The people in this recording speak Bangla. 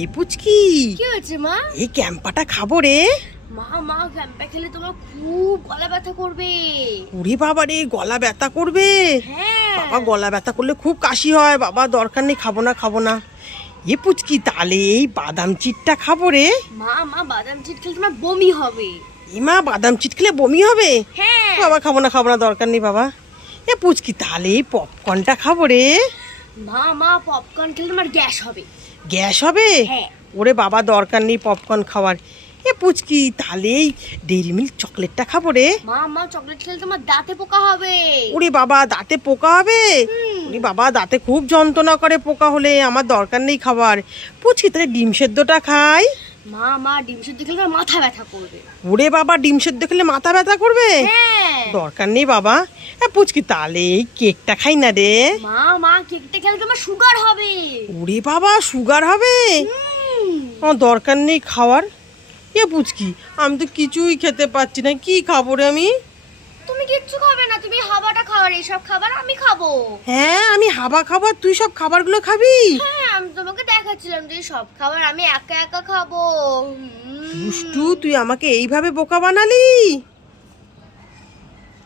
এই পুচকি, কি হয়েছে মা? এই ক্যাম্পাটা খাবো রে। মা মা ক্যাম্পে খেলে তোমার খুব গলা ব্যথা করবে। ওরে বাবা রে, গলা ব্যথা করবে? হ্যাঁ বাবা, গলা ব্যথা করলে খুব কাশি হয় বাবা, দরকার নেই, খাবো না খাবো না। এ পুচকি, তাহলে এই বাদাম চিটটা খাবো রে। মা মা বাদাম চিট খেলে তোমার বমি হবে। মা, বাদাম চিট খেলে বমি হবে? হ্যাঁ বাবা, খাবো না, দরকার নেই বাবা। এ পুচকি, তাহলে এই পপকর্নটা খাবো রে। মা মা পপকর্ন খেলে তোমার গ্যাস হবে। গ্যাস হবে? হ্যাঁ ওরে বাবা, দরকার নেই পপকর্ন খাওয়ার। এ পুচকি, তাহলে এই ডেইরি মিল্ক চকলেটটা খাবো রে। মা মা চকলেট খেলে তোমার দাঁতে পোকা হবে। ওরে বাবা, দাঁতে পোকা হবে? ওরে বাবা, দাঁতে খুব যন্ত্রণা করে পোকা হলে, আমার দরকার নেই খাবার। পুচকি, তাহলে ডিম সেদ্ধটা খাই। মা মা ডিম সিদ্ধ খেলে তোমার মাথা ব্যথা করবে। ওরে বাবা, ডিম সেদ্ধ খেলে মাথা ব্যথা করবে? হ্যাঁ দরকার নেই বাবা। পুচকি, তাহলে এই কেকটা খাই না রে। মা মা কেকটা খেলে তোমার সুগার হবে। ওরে বাবা, সুগার হবে? আমার দরকার নেই খাওয়ার। এ পুচকি, আমি তো কিছুই খেতে পাচ্ছি না, কি খাবো রে আমি? তুমি কিচ্ছু খাবে না, তুমি হাবাটা খাবার, এইসব খাবার আমি খাবো। হ্যাঁ, আমি হাবা খাবার, তুই সব খাবারগুলো খাবি? হ্যাঁ আমি তোমাকে দেখাচ্ছিলাম যে সব খাবার আমি একা একা খাবো। দুষ্টু, তুই আমাকে এইভাবে বোকা বানালি।